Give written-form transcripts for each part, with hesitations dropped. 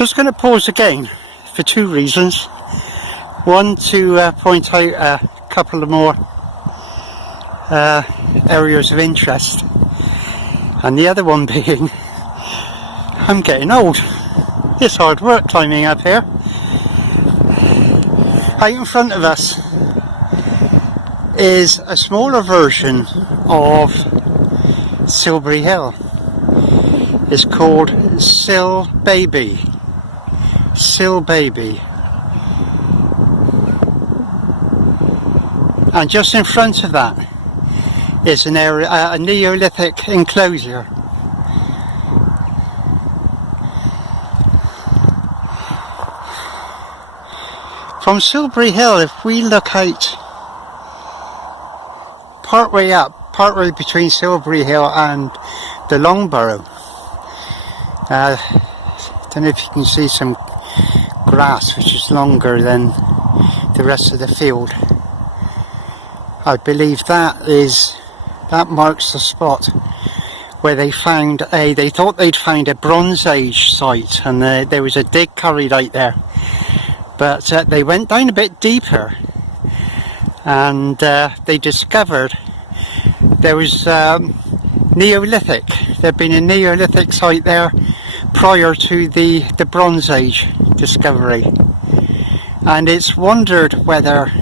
Just going to pause again for two reasons. One, to point out a couple of more areas of interest, and the other one being I'm getting old. It's hard work climbing up here. Out in front of us is a smaller version of Silbury Hill. It's called Sill Baby. Sill Baby. And just in front of that is an area, a Neolithic enclosure. From Silbury Hill, if we look out partway up, partway between Silbury Hill and the Long Barrow, don't know if you can see some grass which is longer than the rest of the field. I believe that marks the spot where they found they thought they'd found a Bronze Age site, and there was a dig carried out there. But they went down a bit deeper, and they discovered there was Neolithic. There'd been a Neolithic site there prior to the Bronze Age discovery, and it's wondered whether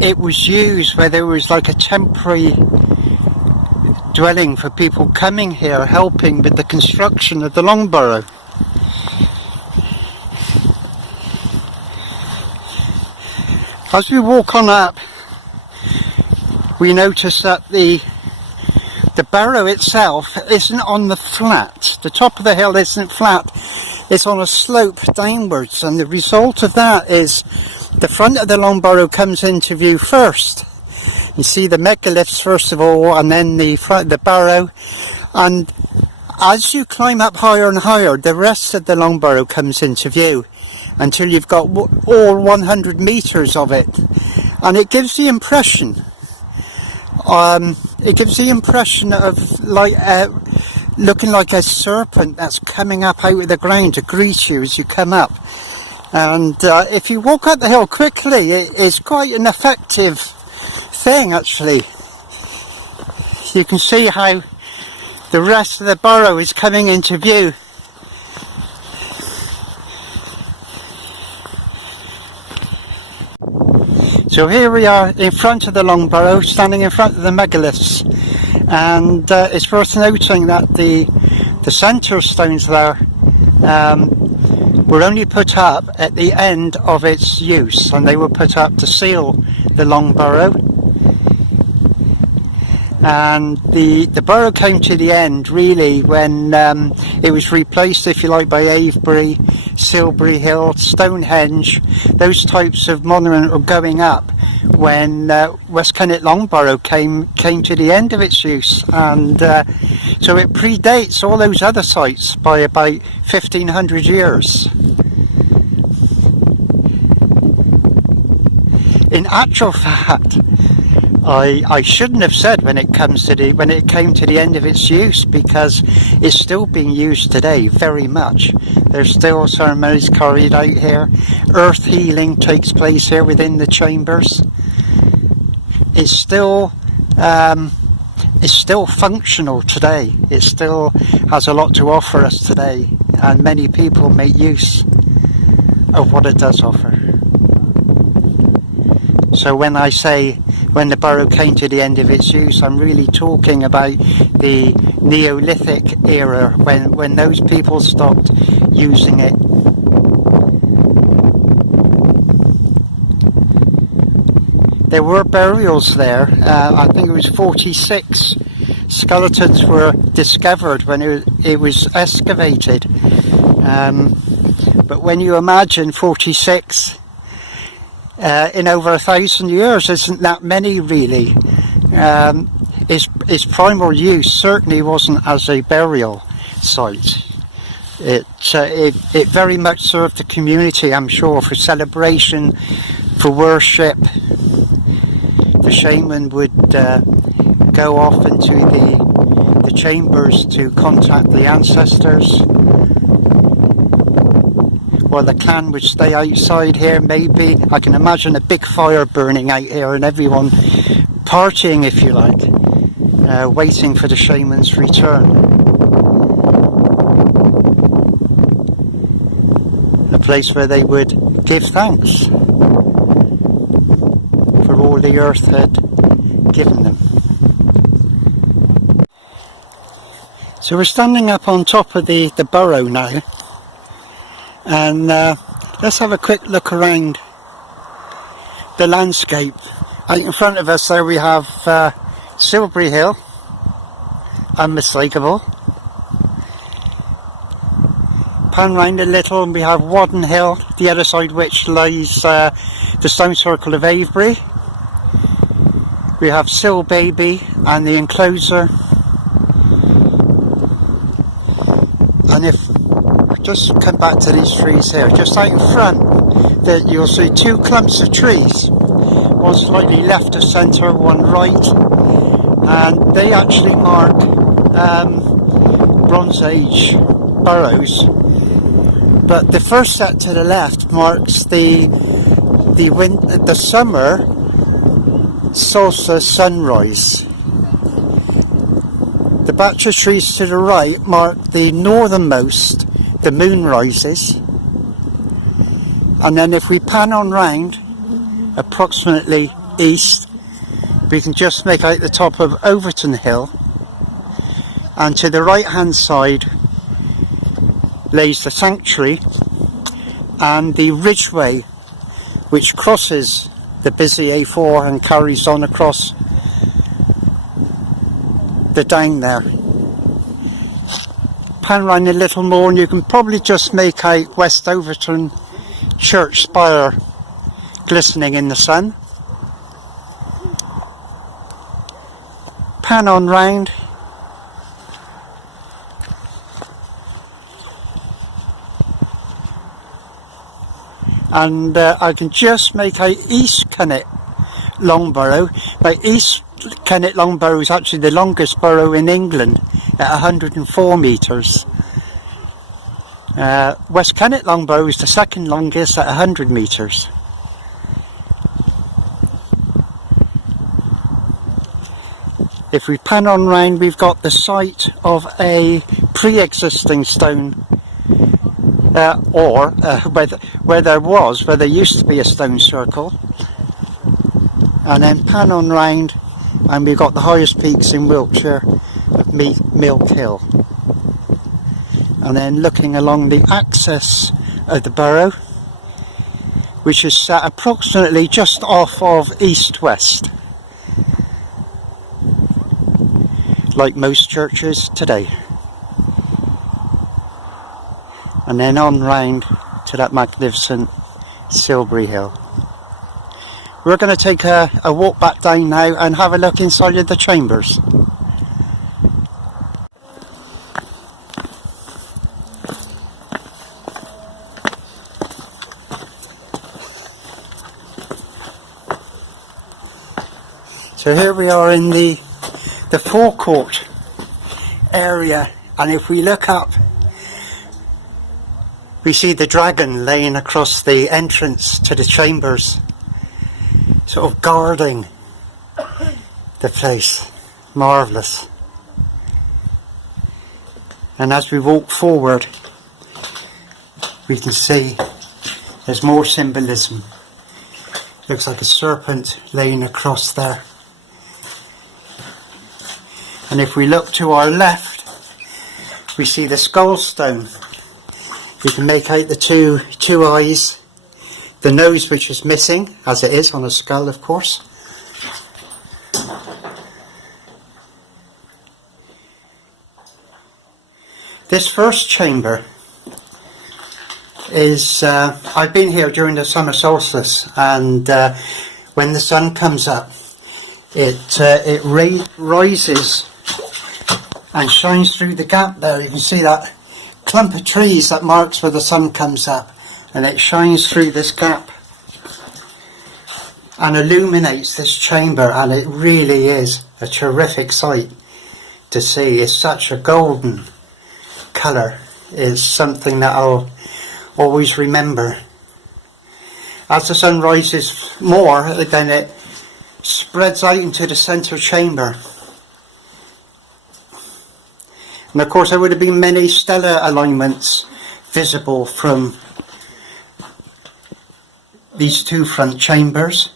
it was used, whether it was like a temporary dwelling for people coming here, helping with the construction of the Long Barrow. As we walk on up, we notice that the barrow itself isn't on the flat. The top of the hill isn't flat, it's on a slope downwards, and the result of that is the front of the Long Barrow comes into view first. You see the megaliths first of all, and then the barrow, and as you climb up higher and higher, the rest of the Long Barrow comes into view until you've got all 100 metres of it, and it gives the impression of like looking like a serpent that's coming up out of the ground to greet you as you come up. And if you walk up the hill quickly, it's quite an effective thing actually. You can see how the rest of the barrow is coming into view. So here we are in front of the Long Barrow, standing in front of the megaliths, and it's worth noting that the centre stones there were only put up at the end of its use, and they were put up to seal the Long Barrow. And the barrow came to the end really when it was replaced, if you like, by Avebury, Silbury Hill, Stonehenge. Those types of monument were going up when West Kennet Long Barrow came to the end of its use, and so it predates all those other sites by about 1500 years. In actual fact, I shouldn't have said when it came to the end of its use, because it's still being used today very much. There's still ceremonies carried out here. Earth healing takes place here within the chambers. It's still functional today. It still has a lot to offer us today, and many people make use of what it does offer. So when I say when the barrow came to the end of its use, I'm really talking about the Neolithic era, when those people stopped using it. There were burials there. I think it was 46 skeletons were discovered when it was excavated. But when you imagine 46 in over 1,000 years, isn't that many really? Its primal use certainly wasn't as a burial site. It very much served the community, I'm sure, for celebration, for worship. The shaman would go off into the the chambers to contact the ancestors, or the clan would stay outside here maybe. I can imagine a big fire burning out here and everyone partying, if you like, waiting for the shaman's return. A place where they would give thanks for all the earth had given them. So we're standing up on top of the barrow now, and let's have a quick look around the landscape. Out in front of us there we have Silbury Hill, unmistakable. Pan round a little and we have Wadden Hill, the other side which lies the stone circle of Avebury. We have Silbaby and the enclosure. And if we just come back to these trees here, just out in front, that you'll see two clumps of trees, one slightly left of centre, one right, and they actually mark Bronze Age burrows. But the first set to the left marks the summer solstice sunrise. The batch of trees to the right mark the northernmost, the moon rises. And then if we pan on round, approximately east, we can just make out the top of Overton Hill. And to the right hand side lays the sanctuary and the ridgeway which crosses the busy A4 and carries on across the down there. Pan round a little more and you can probably just make out West Overton church spire glistening in the sun. Pan on round, and I can just make out East Kennet Long Barrow. Now East Kennet Long Barrow is actually the longest burrow in England at 104 metres. West Kennet Long Barrow is the second longest at 100 metres. If we pan on round, we've got the site of a pre-existing stone, where there used to be a stone circle. And then pan on round and we've got the highest peaks in Wiltshire of Milk Hill. And then looking along the axis of the barrow, which is set approximately just off of east-west, like most churches today. And then on round to that magnificent Silbury Hill. We're going to take a walk back down now and have a look inside of the chambers. So here we are in the forecourt area, and if we look up, we see the dragon laying across the entrance to the chambers, sort of guarding the place. Marvellous. And as we walk forward, we can see there's more symbolism. Looks like a serpent laying across there. And if we look to our left, we see the skull stone. We can make out the two eyes, the nose which is missing, as it is on a skull, of course. This first chamber is, I've been here during the summer solstice, and when the sun comes up, it rises and shines through the gap there. You can see that clump of trees that marks where the sun comes up, and it shines through this gap and illuminates this chamber, and it really is a terrific sight to see. It's such a golden colour. It's something that I'll always remember. As the sun rises more, then it spreads out into the centre chamber. And of course there would have been many stellar alignments visible from these two front chambers.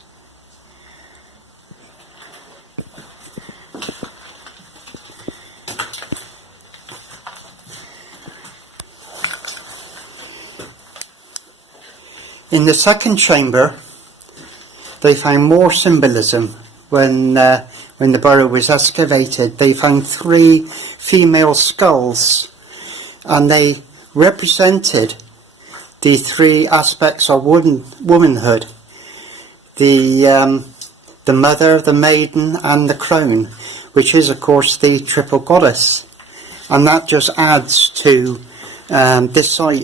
In the second chamber, they found more symbolism. When the barrow was excavated, they found 3 female skulls, and they represented the 3 aspects of womanhood: the mother, the maiden, and the crone, which is, of course, the triple goddess. And that just adds to this site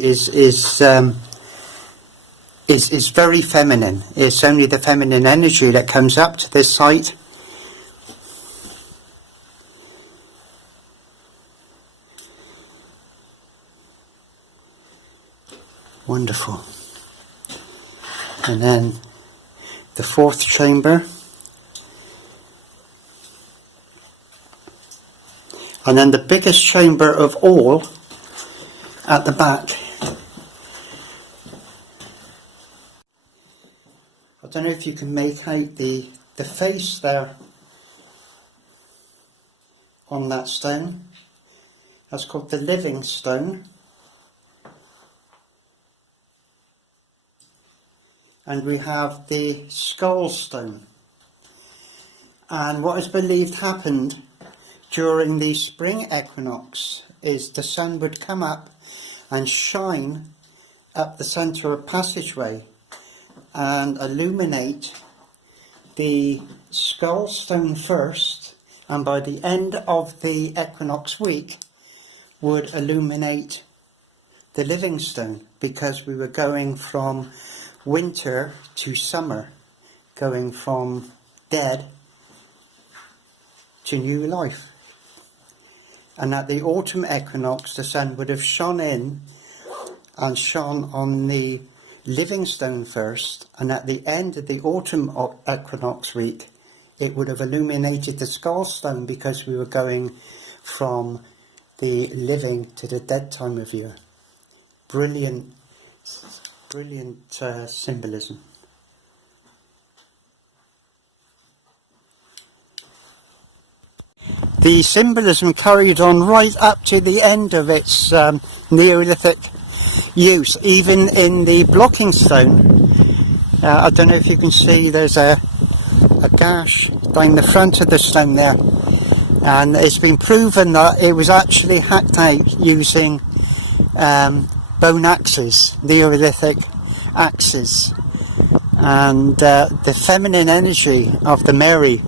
is very feminine. It's only the feminine energy that comes up to this site. Wonderful. And then the 4th chamber. And then the biggest chamber of all at the back. I don't know if you can make out the face there on that stone. That's called the living stone. And we have the skull stone. And what is believed happened during the spring equinox is the sun would come up and shine up the centre of passageway and illuminate the skull stone first, and by the end of the equinox week would illuminate the living stone, because we were going from winter to summer, going from dead to new life. And at the autumn equinox, the sun would have shone in and shone on the living stone first, and at the end of the autumn equinox week it would have illuminated the skull stone, because we were going from the living to the dead time of year. Brilliant symbolism. The symbolism carried on right up to the end of its Neolithic use, even in the blocking stone. I don't know if you can see, there's a gash down the front of the stone there, and it's been proven that it was actually hacked out using bone axes, Neolithic axes. And the feminine energy of the Mary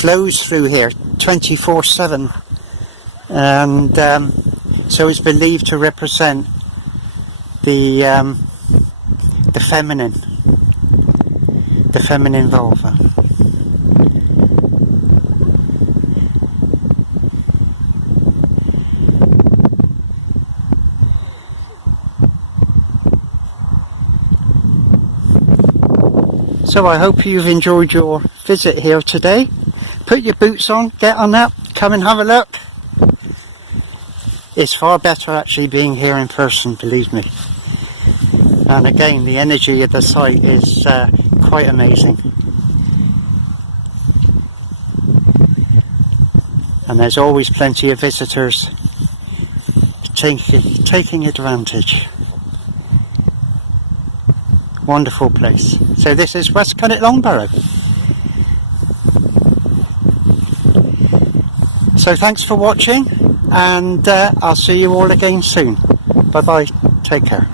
flows through here 24/7, and so it's believed to represent the feminine vulva. So I hope you've enjoyed your visit here today. Put your boots on, get on up, come and have a look. It's far better actually being here in person, believe me. And again, the energy of the site is quite amazing. And there's always plenty of visitors taking advantage. Wonderful place. So this is West Kennet Longbarrow. So thanks for watching, and I'll see you all again soon. Bye bye, take care.